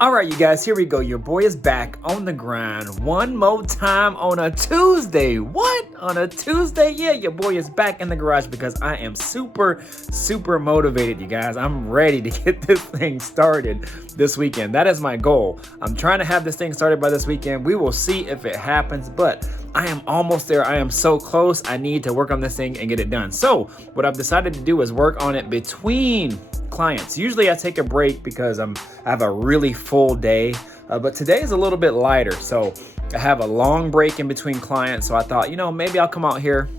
All right, you guys, here we go. Your boy is back on the grind one more time on a Tuesday. What? On a Tuesday? Yeah, your boy is back in the garage because I am super motivated, you guys. I'm ready to get this thing started this weekend. That is my goal. I'm trying to have this thing started by this weekend. We will see if it happens, but I am almost there. I am so close. I need to work on this thing and get it done. So what I've decided to do is work on it between clients. Usually I take a break because I have a really full day, but today is a little bit lighter. So I have a long break in between clients. So I thought, maybe I'll come out here,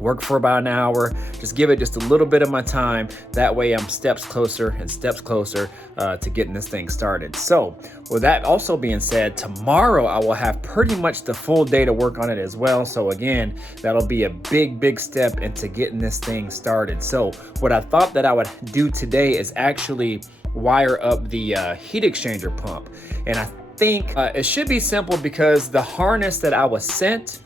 work for about an hour, just give it just a little bit of my time. That way I'm steps closer to getting this thing started. So with that also being said, tomorrow I will have pretty much the full day to work on it as well. So again, that'll be a big step into getting this thing started. So what I thought that I would do today is actually wire up the heat exchanger pump. And I think it should be simple because the harness that I was sent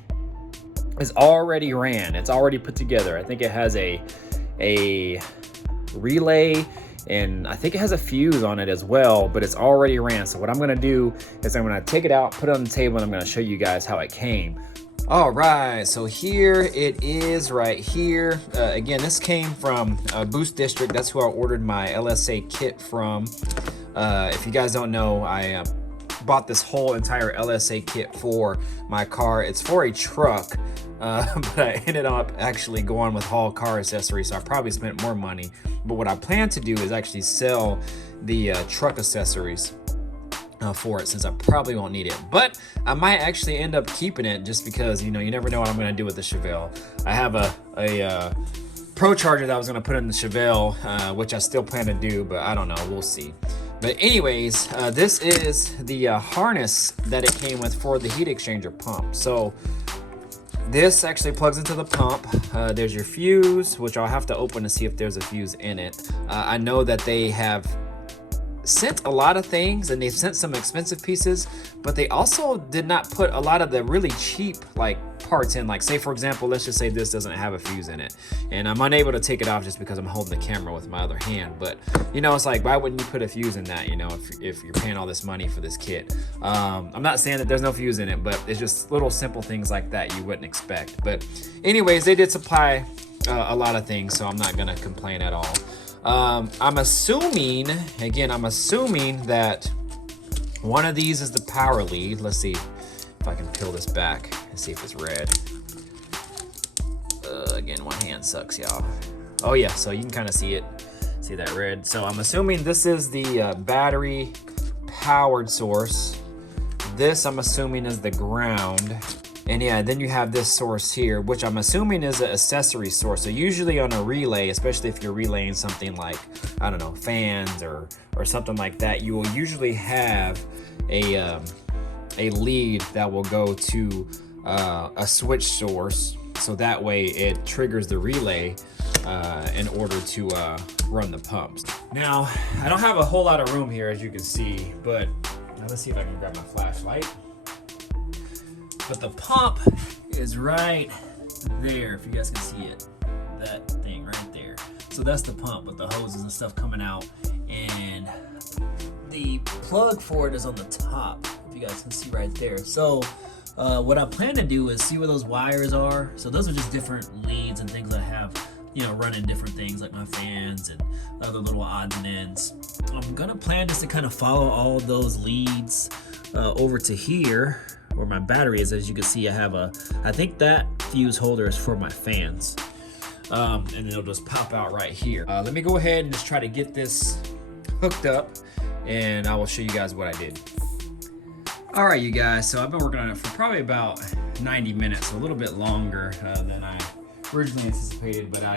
is already ran. It's already put together. I think it has a relay and I think it has a fuse on it as well, but it's already ran. So what I'm gonna do is I'm gonna take it out, put it on the table, and I'm gonna show you guys how it came. All right, so here it is right here. Again, this came from Boost District. That's who I ordered my LSA kit from. If you guys don't know, I bought this whole entire LSA kit for my car. It's for a truck, but I ended up actually going with all car accessories, so I probably spent more money. But what I plan to do is actually sell the truck accessories for it, since I probably won't need it. But I might actually end up keeping it just because, you never know what I'm going to do with the Chevelle. I have a Pro Charger that I was going to put in the Chevelle, which I still plan to do, but I don't know. We'll see. But anyways, this is the harness that it came with for the heat exchanger pump. So this actually plugs into the pump. There's your fuse, which I'll have to open to see if there's a fuse in it. I know that they have sent a lot of things and they've sent some expensive pieces, but they also did not put a lot of the really cheap parts in. Like, say for example, let's just say this doesn't have a fuse in it and I'm unable to take it off just because I'm holding the camera with my other hand. But it's like, why wouldn't you put a fuse in that, if you're paying all this money for this kit? I'm not saying that there's no fuse in it, but it's just little simple things like that you wouldn't expect. But anyways, they did supply a lot of things, so I'm not gonna complain at all. I'm assuming that one of these is the power lead. Let's see if I can peel this back and see if it's red. Again, one hand sucks, y'all. Oh yeah, so you can kind of see it. See that red? So I'm assuming this is the battery powered source. This I'm assuming is the ground. And yeah, then you have this source here, which I'm assuming is an accessory source. So usually on a relay, especially if you're relaying something like, I don't know, fans or something like that, you will usually have a lead that will go to a switch source. So that way it triggers the relay in order to run the pumps. Now, I don't have a whole lot of room here, as you can see, but let's see if I can grab my flashlight. But the pump is right there, if you guys can see it. That thing right there. So that's the pump with the hoses and stuff coming out. And the plug for it is on the top, if you guys can see right there. So what I plan to do is see where those wires are. So those are just different leads and things I have, running different things like my fans and other little odds and ends. I'm gonna plan just to kind of follow all those leads over to here, where my battery is. As you can see, I think that fuse holder is for my fans. And then it'll just pop out right here. Let me go ahead and just try to get this hooked up and I will show you guys what I did. All right, you guys, so I've been working on it for probably about 90 minutes, a little bit longer than I originally anticipated, but I,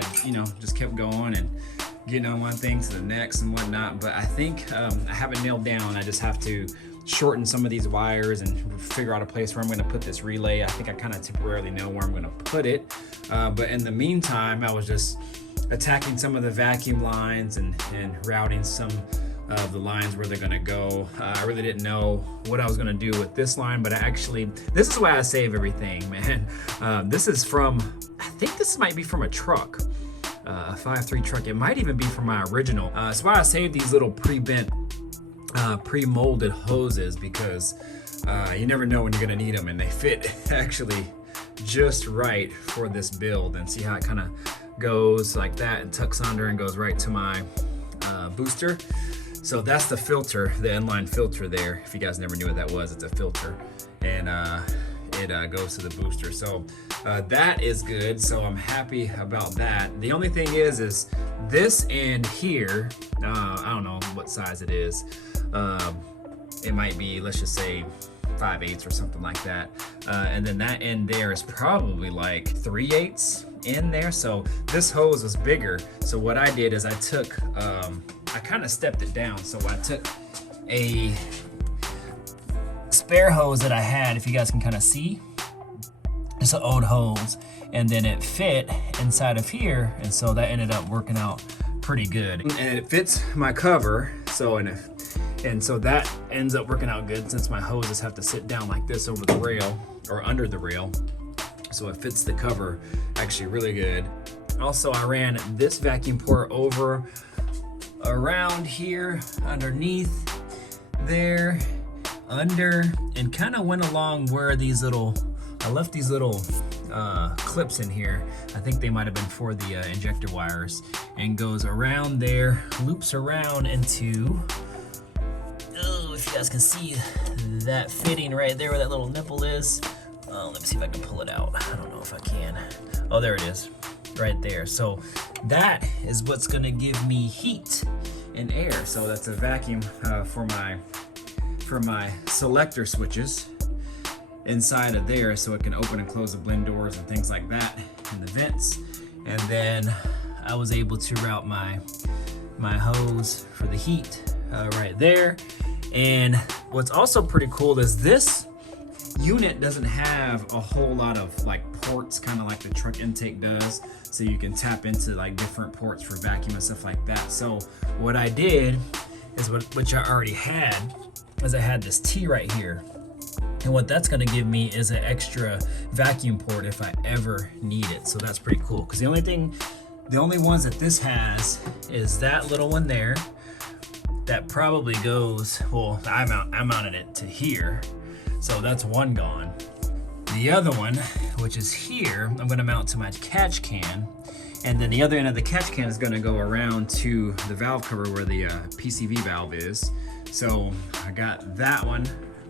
just kept going and getting on one thing to the next and whatnot. But I think I have it nailed down. I just have to shorten some of these wires and figure out a place where I'm going to put this relay. I think I kind of temporarily know where I'm going to put it. But in the meantime, I was just attacking some of the vacuum lines and routing some of the lines where they're going to go. I really didn't know what I was going to do with this line, but this is why I save everything, man. This is from, I think this might be from a truck, a 5.3 truck. It might even be from my original. That's why I saved these little pre-bent pre-molded hoses because you never know when you're gonna need them, and they fit actually just right for this build. And see how it kind of goes like that and tucks under and goes right to my booster. So that's the filter, the inline filter there. If you guys never knew what that was, it's a filter, and it goes to the booster. So that is good. So I'm happy about that. The only thing is this end here, I don't know what size it is. It might be, let's just say 5/8 or something like that. And then that end there is probably like 3/8 in there. So this hose was bigger. So what I did is I took, I kind of stepped it down. So I took a spare hose that I had, if you guys can kind of see, it's an old hose, and then it fit inside of here, and so that ended up working out pretty good. And it fits my cover, so and so that ends up working out good since my hoses have to sit down like this over the rail or under the rail, so it fits the cover actually really good. Also, I ran this vacuum port over around here, underneath there, under, and kind of went along where these little, I left these little clips in here. I think they might have been for the injector wires, and goes around there, loops around into, oh, if you guys can see that fitting right there where that little nipple is. Let me see if I can pull it out. I don't know if I can. Oh, there it is, right there. So that is what's gonna give me heat and air. So that's a vacuum for my selector switches inside of there, so it can open and close the blend doors and things like that, and the vents. And then I was able to route my hose for the heat right there. And what's also pretty cool is this unit doesn't have a whole lot of like ports, kind of like the truck intake does, so you can tap into like different ports for vacuum and stuff like that. So what I did is which I already had, is I had this T right here, and what that's going to give me is an extra vacuum port if I ever need it. So that's pretty cool, because the only ones that this has is that little one there that probably goes, well, I mounted it to here, so that's one gone. The other one, which is here, I'm going to mount to my catch can, and then the other end of the catch can is going to go around to the valve cover where the PCV valve is. So I got that one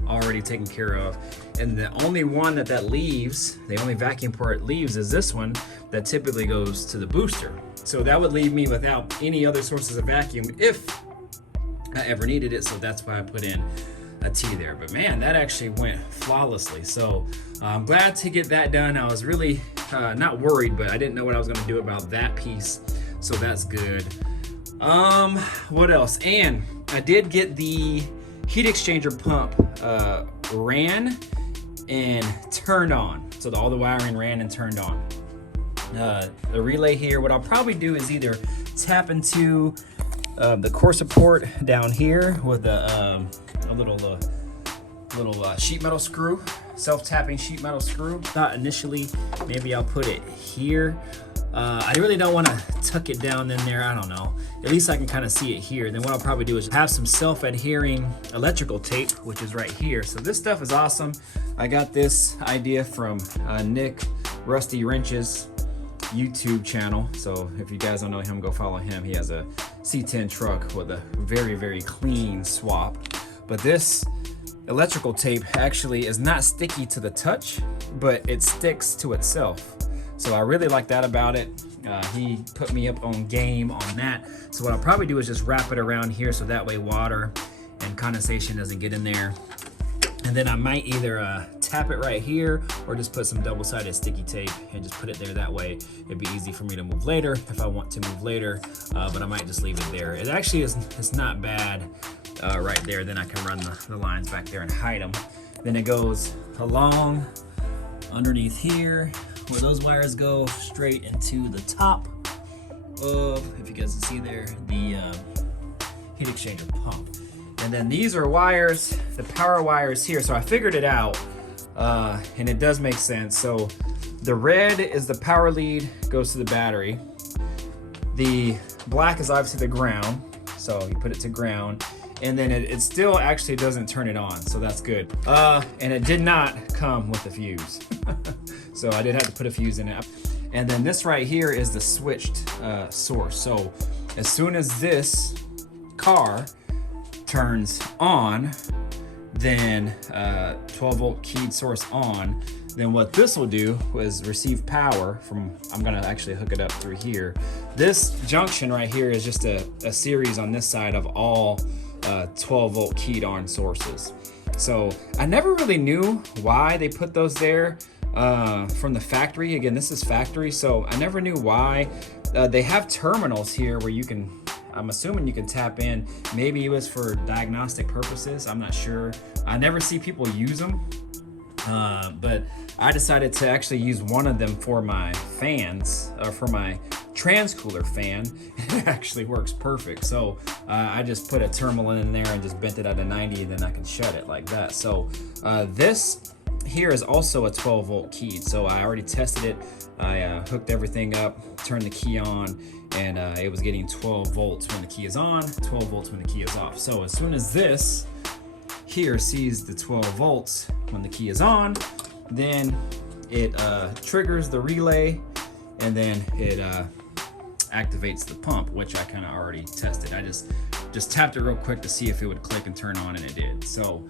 already taken care of, and the only one that leaves, the only vacuum port leaves, is this one that typically goes to the booster. So that would leave me without any other sources of vacuum if I ever needed it. So that's why I put in a T there. But man, that actually went flawlessly. So I'm glad to get that done. I was really not worried, but I didn't know what I was going to do about that piece, so that's good. What else? And I did get the heat exchanger pump ran and turned on. So all the wiring ran and turned on. The relay here, what I'll probably do is either tap into the core support down here with a little sheet metal screw, self-tapping sheet metal screw. Thought initially maybe I'll put it here. I really don't want to tuck it down in there. I don't know. At least I can kind of see it here. Then what I'll probably do is have some self-adhering electrical tape, which is right here. So this stuff is awesome. I got this idea from Nick Rusty Wrenches YouTube channel. So if you guys don't know him, go follow him. He has a C10 truck with a very, very clean swap. But this electrical tape actually is not sticky to the touch, but it sticks to itself. So I really like that about it. He put me up on game on that. So what I'll probably do is just wrap it around here, so that way water and condensation doesn't get in there. And then I might either tap it right here or just put some double-sided sticky tape and just put it there. That way it'd be easy for me to move later if I want to move later, but I might just leave it there. It actually is, it's not bad right there. Then I can run the lines back there and hide them. Then it goes along underneath here, where those wires go straight into the top of, if you guys can see there, the heat exchanger pump. And then these are wires, the power wires here. So I figured it out, and it does make sense. So the red is the power lead, goes to the battery. The black is obviously the ground, so you put it to ground. and then it still actually doesn't turn it on, so that's good. And it did not come with a fuse. So I did have to put a fuse in it. And then this right here is the switched source. So as soon as this car turns on, then 12 volt keyed source on, then what this will do is receive power from, I'm gonna actually hook it up through here. This junction right here is just a series on this side of all 12 volt keyed on sources. So I never really knew why they put those there from the factory. Again, this is factory, so I never knew why. They have terminals here where you can, I'm assuming you can tap in. Maybe it was for diagnostic purposes, I'm not sure. I never see people use them. But I decided to actually use one of them for my fans, or for my transcooler fan. It actually works perfect. So I just put a terminal in there and just bent it at a 90, and then I can shut it like that. So this here is also a 12 volt key. So I already tested it. I hooked everything up, turned the key on, and it was getting 12 volts when the key is on, 12 volts when the key is off. So as soon as this here sees the 12 volts when the key is on, then it triggers the relay, and then it activates the pump, which I kind of already tested. I just tapped it real quick to see if it would click and turn on, and it did. So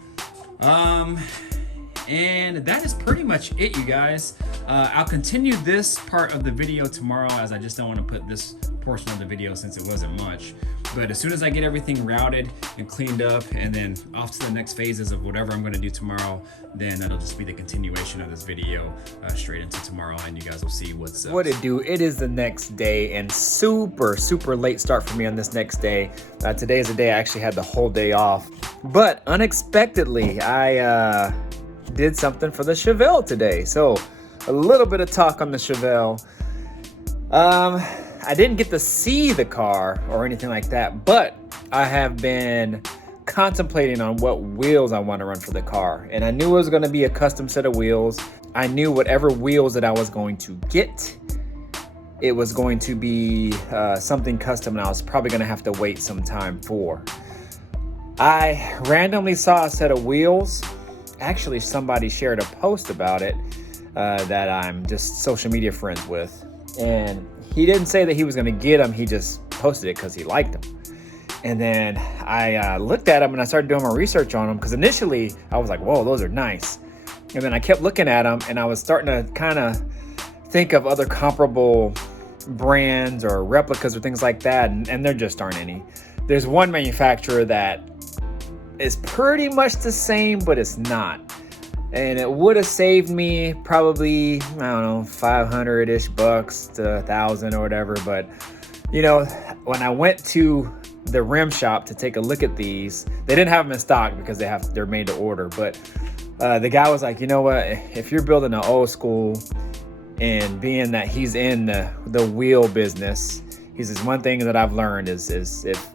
and that is pretty much it, you guys. I'll continue this part of the video tomorrow, as I just don't want to put this portion of the video since it wasn't much. But as soon as I get everything routed and cleaned up, and then off to the next phases of whatever I'm going to do tomorrow, then that'll just be the continuation of this video straight into tomorrow, and you guys will see what's up. What it do? It is the next day, and super late start for me on this next day. Today is the day I actually had the whole day off, but unexpectedly I did something for the Chevelle today. So a little bit of talk on the Chevelle. I didn't get to see the car or anything like that, but I have been contemplating on what wheels I want to run for the car. And I knew it was going to be a custom set of wheels. I knew whatever wheels that I was going to get, it was going to be something custom, and I was probably going to have to wait some time for. I randomly saw a set of wheels. Actually, somebody shared a post about it that I'm just social media friends with. And he didn't say that he was going to get them. He just posted it because he liked them. And then I looked at them and I started doing my research on them, because initially I was like, whoa, those are nice. And then I kept looking at them, and I was starting to kind of think of other comparable brands or replicas or things like that. And there just aren't any. There's one manufacturer that is pretty much the same, but it's not. And it would have saved me probably, I don't know, 500-ish bucks to 1,000 or whatever. But, you know, when I went to the rim shop to take a look at these, they didn't have them in stock because they're made to order. But the guy was like, you know what, if you're building an old school, and being that he's in the wheel business, he says, one thing that I've learned is if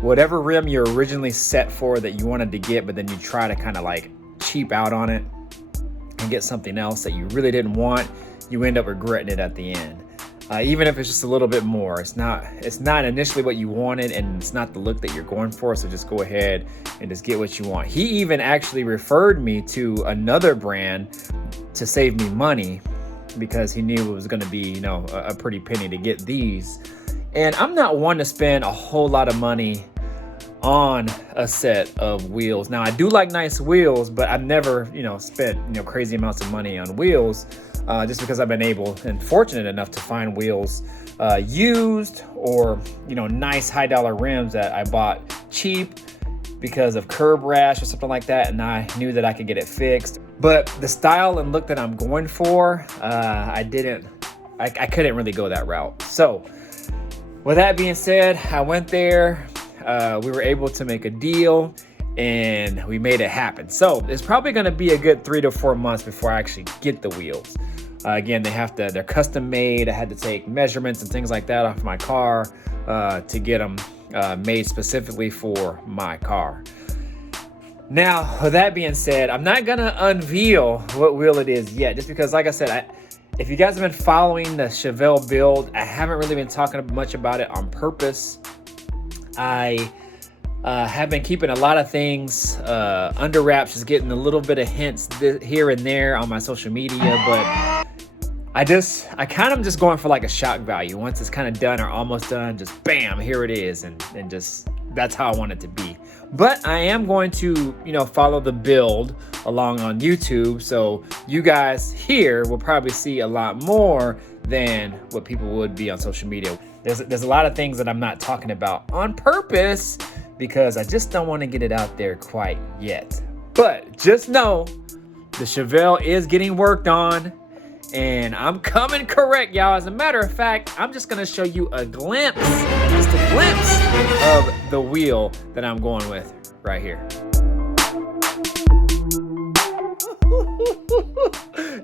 whatever rim you're originally set for that you wanted to get, but then you try to kind of like cheap out on it and get something else that you really didn't want, you end up regretting it at the end. Even if it's just a little bit more, it's not initially what you wanted, and it's not the look that you're going for. So just go ahead and just get what you want. He even actually referred me to another brand to save me money, because he knew it was going to be, you know, a pretty penny to get these. And I'm not one to spend a whole lot of money on a set of wheels. Now, I do like nice wheels, but I've never, you know, spent, you know, crazy amounts of money on wheels, just because I've been able and fortunate enough to find wheels used, or, you know, nice high dollar rims that I bought cheap because of curb rash or something like that, and I knew that I could get it fixed. But the style and look that I'm going for, I couldn't really go that route. So with that being said, I went there. We were able to make a deal, and we made it happen. So it's probably going to be a good 3 to 4 months before I actually get the wheels. Again, they're custom made. I had to take measurements and things like that off my car to get them made specifically for my car. Now, with that being said, I'm not going to unveil what wheel it is yet, just because, like I said, if you guys have been following the Chevelle build, I haven't really been talking much about it on purpose. I Have been keeping a lot of things under wraps, just getting a little bit of hints here and there on my social media, but I kind of just going for like a shock value. Once it's kind of done or almost done, just bam, here it is, and just that's how I want it to be. But I am going to, follow the build along on YouTube, so you guys here will probably see a lot more than what people would be on social media. There's a lot of things that I'm not talking about on purpose because I just don't want to get it out there quite yet. But just know the Chevelle is getting worked on, and I'm coming correct, y'all. As a matter of fact, I'm just gonna show you a glimpse of the wheel that I'm going with right here.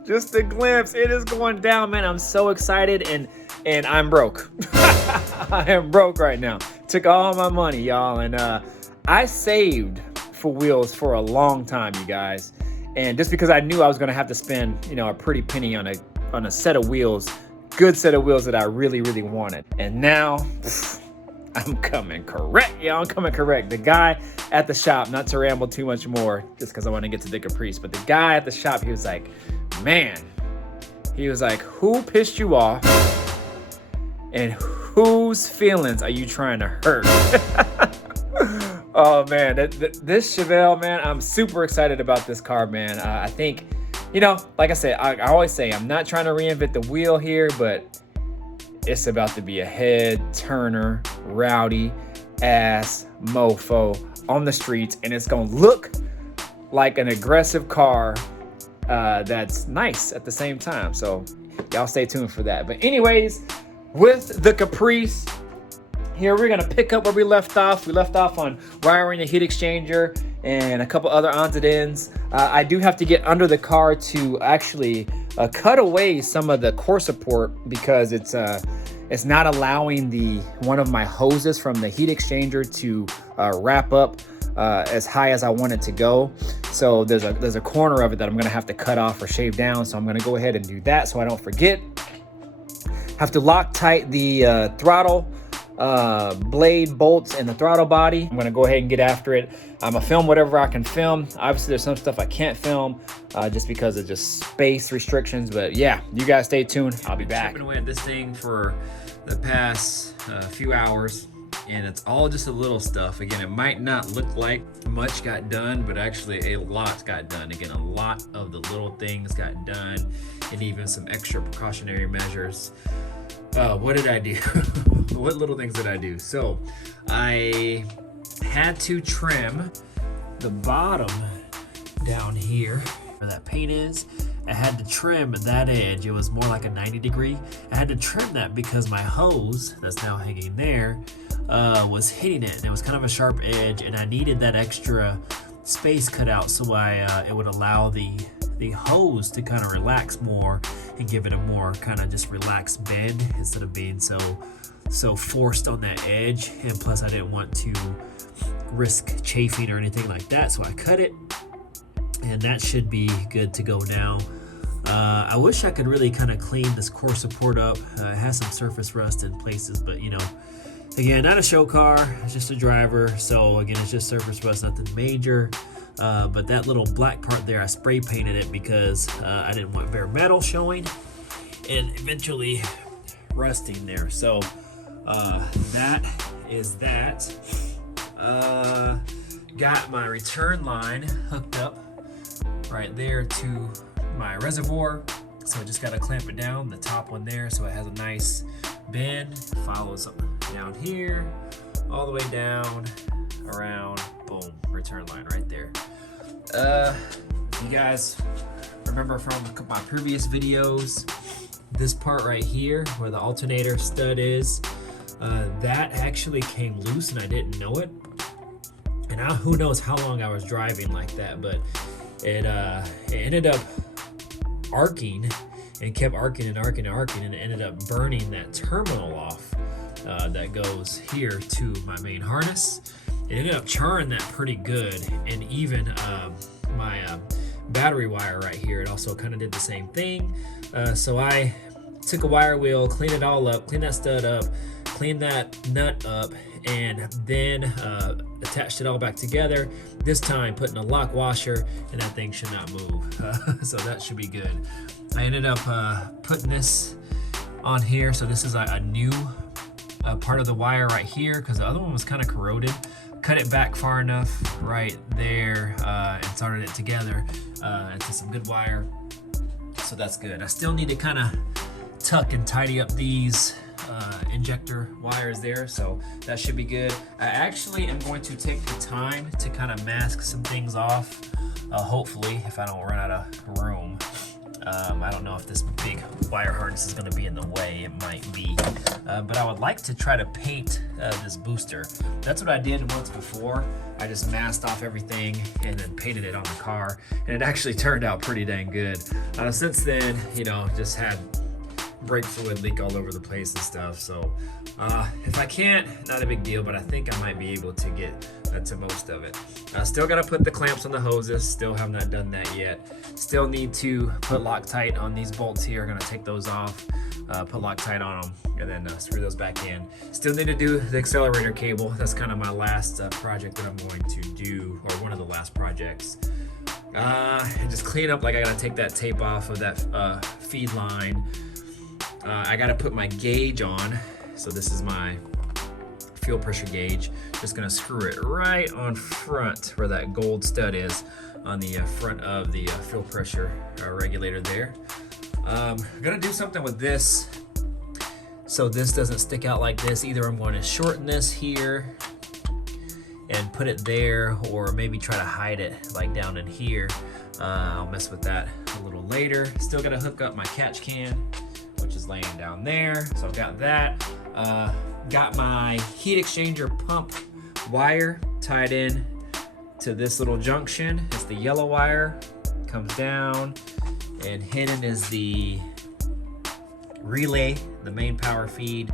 Just a glimpse. It is going down, man. I'm so excited, and I'm broke. I am broke right now. Took all my money, y'all, and I saved for wheels for a long time, you guys. And just because I knew I was gonna have to spend, a pretty penny on a set of wheels, good set of wheels that I really, really wanted. And now, I'm coming correct, y'all. I'm coming correct. The guy at the shop, not to ramble too much more, just because I want to get to the Caprice, but the guy at the shop, he was like, who pissed you off? And whose feelings are you trying to hurt? Oh man, this Chevelle, man, I'm super excited about this car, man. I think, like I said, I always say I'm not trying to reinvent the wheel here, but it's about to be a head turner, rowdy ass mofo on the streets, and it's gonna look like an aggressive car that's nice at the same time. So y'all stay tuned for that. But anyways, with the Caprice, here we're gonna pick up where we left off. We left off on wiring the heat exchanger and a couple other odds and ends. I do have to get under the car to actually cut away some of the core support because it's not allowing one of my hoses from the heat exchanger to wrap up as high as I want it to go. So there's a corner of it that I'm gonna have to cut off or shave down. So I'm gonna go ahead and do that so I don't forget. Have to lock tight the throttle blade bolts and the throttle body. I'm gonna go ahead and get after it. I'm gonna film whatever I can film. Obviously there's some stuff I can't film just because of just space restrictions, but yeah, you guys stay tuned. I'll be back. Chipping away at this thing for the past few hours, and it's all just a little stuff. Again, it might not look like much got done, but actually a lot got done. Again, a lot of the little things got done, and even some extra precautionary measures. What did I do? What little things did I do? So I had to trim the bottom down here where that paint is. I had to trim that edge. It was more like a 90 degree. I had to trim that because my hose that's now hanging there was hitting it, and it was kind of a sharp edge, and I needed that extra space cut out so it would allow the hose to kind of relax more and give it a more kind of just relaxed bend instead of being so forced on that edge. And plus I didn't want to risk chafing or anything like that, so I cut it, and that should be good to go now. I wish I could really kind of clean this core support up. It has some surface rust in places, but again, not a show car, it's just a driver, so again, it's just surface rust, nothing major. But that little black part there, I spray painted it because I didn't want bare metal showing and eventually rusting there. So that is that. Got my return line hooked up right there to my reservoir. So I just got to clamp it down, the top one there, so it has a nice bend. Follows up down here, all the way down, around, boom, return line right there. You guys remember from my previous videos, this part right here where the alternator stud is, that actually came loose and I didn't know it. And who knows how long I was driving like that, but it ended up arcing and kept arcing and arcing and arcing, and it ended up burning that terminal off that goes here to my main harness. It ended up charring that pretty good, and even my battery wire right here, it also kind of did the same thing. So I took a wire wheel, cleaned it all up, cleaned that stud up, cleaned that nut up and then attached it all back together. This time putting a lock washer, and that thing should not move. So that should be good. I ended up putting this on here. So this is a new part of the wire right here, because the other one was kind of corroded. Cut it back far enough right there and started it together into some good wire. So that's good. I still need to kind of tuck and tidy up these injector wires there, so that should be good. I actually am going to take the time to kind of mask some things off, hopefully, if I don't run out of room. I don't know if this big wire harness is going to be in the way. It might be, but I would like to try to paint this booster. That's what I did once before. I just masked off everything and then painted it on the car, and it actually turned out pretty dang good. Since then, you know, just had brake fluid leak all over the place and stuff. So if I can't, not a big deal, but I think I might be able to get to most of it. Still got to put the clamps on the hoses. Still have not done that yet. Still need to put Loctite on these bolts here. Gonna take those off, put Loctite on them, and then screw those back in. Still need to do the accelerator cable. That's kind of my last project that I'm going to do, or one of the last projects. And just clean up. Like, I gotta take that tape off of that feed line. I gotta put my gauge on. So this is my fuel pressure gauge. Just gonna screw it right on front where that gold stud is on the front of the fuel pressure regulator there. I'm gonna do something with this so this doesn't stick out like this. Either I'm going to shorten this here and put it there, or maybe try to hide it like down in here. I'll mess with that a little later. Still gotta hook up my catch can, which is laying down there. So I've got that. Got my heat exchanger pump wire tied in to this little junction. It's the yellow wire, comes down, and hidden is the relay, the main power feed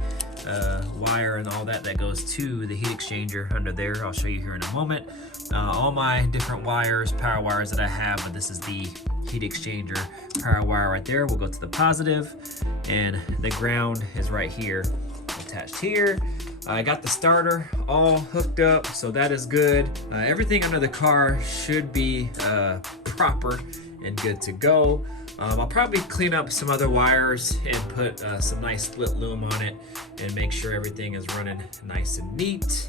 wire and all that goes to the heat exchanger under there. I'll show you here in a moment. All my different wires, power wires that I have, but this is the heat exchanger power wire right there, will go to the positive, and the ground is right here, attached here. I got the starter all hooked up, so that is good. Everything under the car should be proper and good to go. I'll probably clean up some other wires and put some nice split loom on it and make sure everything is running nice and neat.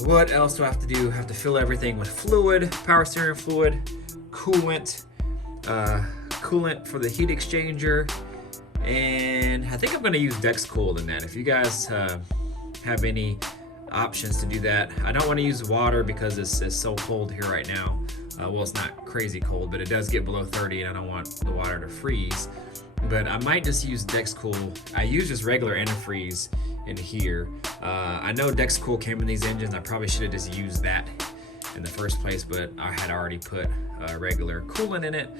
What else do I have to do? I have to fill everything with fluid, power steering fluid, coolant, coolant for the heat exchanger, and I think I'm gonna use Dexcool in that. If you guys have any options to do that. I don't want to use water because it's so cold here right now. Well, it's not crazy cold, but it does get below 30 and I don't want the water to freeze. But I might just use Dexcool. I use just regular antifreeze in here. I know Dexcool came in these engines. I probably should have just used that in the first place, but I had already put regular coolant in it,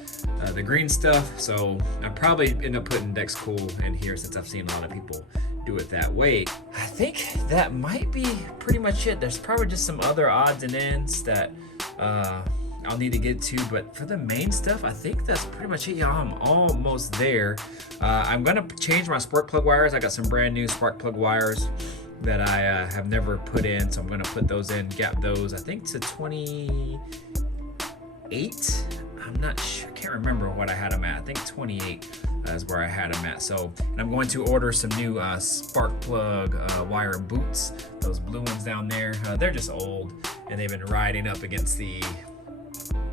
the green stuff. So I probably end up putting Dexcool in here since I've seen a lot of people do it that way. I think that might be pretty much it. There's probably just some other odds and ends that I'll need to get to, but for the main stuff, I think that's pretty much it, y'all. I'm almost there. I'm gonna change my spark plug wires. I got some brand new spark plug wires that I have never put in, so I'm gonna put those in, gap those, I think to 28. I'm not sure, can't remember what I had them at. I think 28 is where I had them at. So, and I'm going to order some new spark plug wire boots. Those blue ones down there, they're just old and they've been riding up against the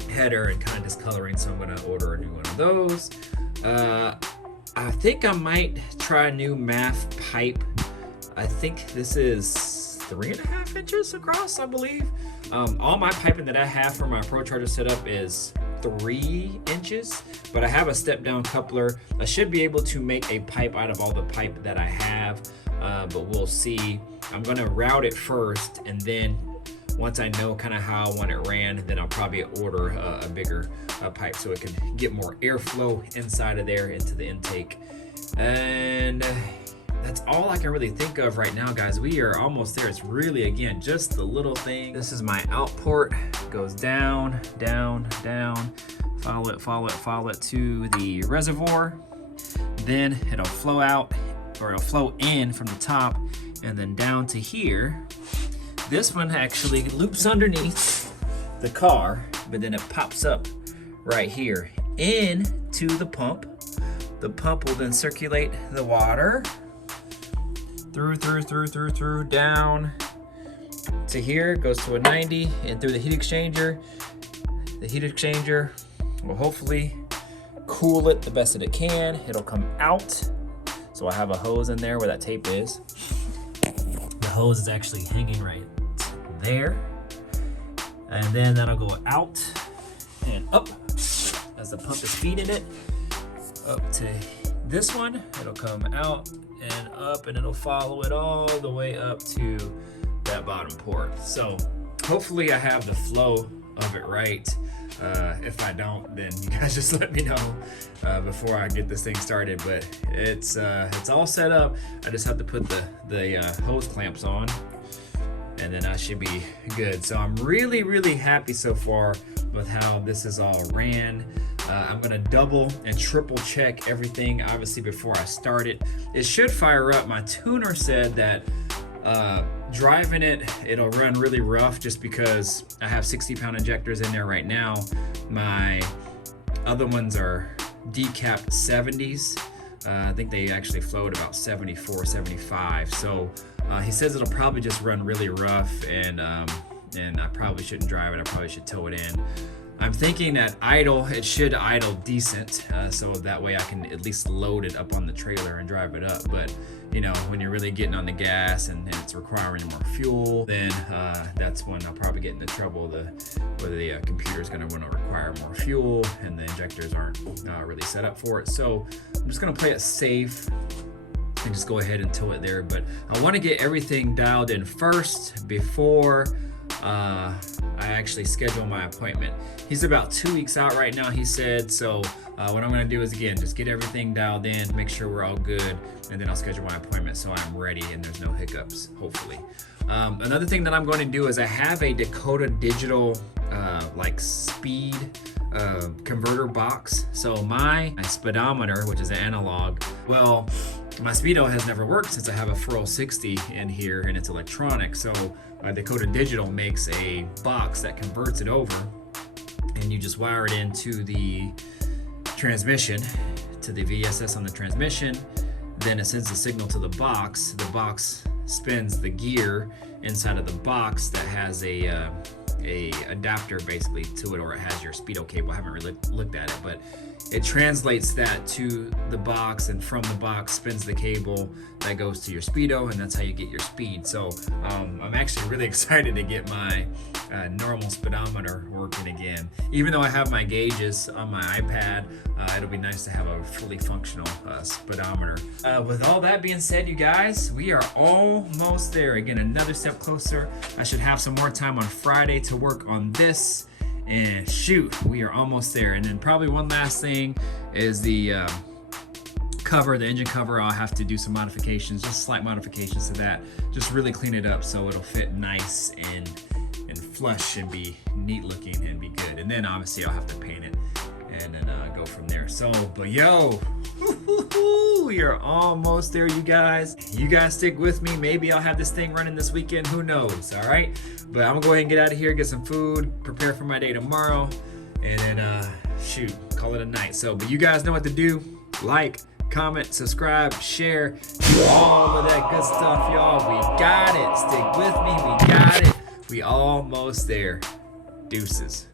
header and kind of discoloring, so I'm gonna order a new one of those. I think I might try a new MAF pipe. I think this is 3.5 inches across, I believe. All my piping that I have for my Pro Charger setup is 3 inches, but I have a step down coupler. I should be able to make a pipe out of all the pipe that I have, but we'll see. I'm gonna route it first, and then once I know kind of how I want it ran, then I'll probably order a bigger pipe so it can get more airflow inside of there into the intake. And that's all I can really think of right now, guys. We are almost there. It's really, again, just the little thing. This is my out port. Goes down, down, down. Follow it, follow it, follow it to the reservoir. Then it'll flow out, or it'll flow in from the top and then down to here. This one actually loops underneath the car, but then it pops up right here into the pump. The pump will then circulate the water through, down to here, goes to a 90, and through the heat exchanger. The heat exchanger will hopefully cool it the best that it can. It'll come out. So I have a hose in there where that tape is. The hose is actually hanging right there. And then that'll go out and up as the pump is feeding it. Up to this one, it'll come out and up, and it'll follow it all the way up to that bottom port. So hopefully I have the flow of it right. If I don't, then you guys just let me know before I get this thing started. But it's all set up. I just have to put the hose clamps on, and then I should be good. So I'm really happy so far with how this is all ran. I'm gonna double and triple check everything obviously before I start it. It should fire up. My tuner said that driving it'll run really rough just because I have 60-pound injectors in there right now. My other ones are decapped 70s. I think they actually flowed about 74, 75. So he says it'll probably just run really rough, and I probably shouldn't drive it. I probably should tow it in. I'm thinking at idle, it should idle decent, so that way I can at least load it up on the trailer and drive it up. But you know, when you're really getting on the gas and it's requiring more fuel, then that's when I'll probably get into trouble. Whether the computer is going to want to require more fuel and the injectors aren't really set up for it. So I'm just going to play it safe and just go ahead and tow it there. But I want to get everything dialed in first before I actually schedule my appointment. He's about 2 weeks out right now, he said. So what I'm gonna do is, again, just get everything dialed in, make sure we're all good, and then I'll schedule my appointment so I'm ready and there's no hiccups, hopefully. Another thing that I'm going to do is I have a Dakota Digital like speed converter box. So my speedometer, which is an analog, well, my speedo has never worked since I have a 460 in here and it's electronic. So Dakota Digital makes a box that converts it over, and you just wire it into the transmission, to the VSS on the transmission. Then it sends the signal to the box. The box spins the gear inside of the box that has a adapter basically to it, or it has your speedo cable. I haven't really looked at it, but it translates that to the box, and from the box spins the cable that goes to your speedo, and that's how you get your speed. So I'm actually really excited to get my normal speedometer working again. Even though I have my gauges on my iPad, it'll be nice to have a fully functional speedometer. With all that being said, you guys, we are almost there. Again, another step closer. I should have some more time on Friday to work on this. And shoot, we are almost there. And then probably one last thing is the cover, the engine cover. I'll have to do some modifications, just slight modifications to that. Just really clean it up so it'll fit nice and flush and be neat looking and be good. And then obviously I'll have to paint it and then go from there. So, but yo, we are almost there, you guys. You guys stick with me. Maybe I'll have this thing running this weekend. Who knows? All right. But I'm gonna go ahead and get out of here, get some food, prepare for my day tomorrow, and then shoot, call it a night. So, but you guys know what to do. Like, comment, subscribe, share, do all of that good stuff, y'all. We got it. Stick with me. We got it. We almost there. Deuces.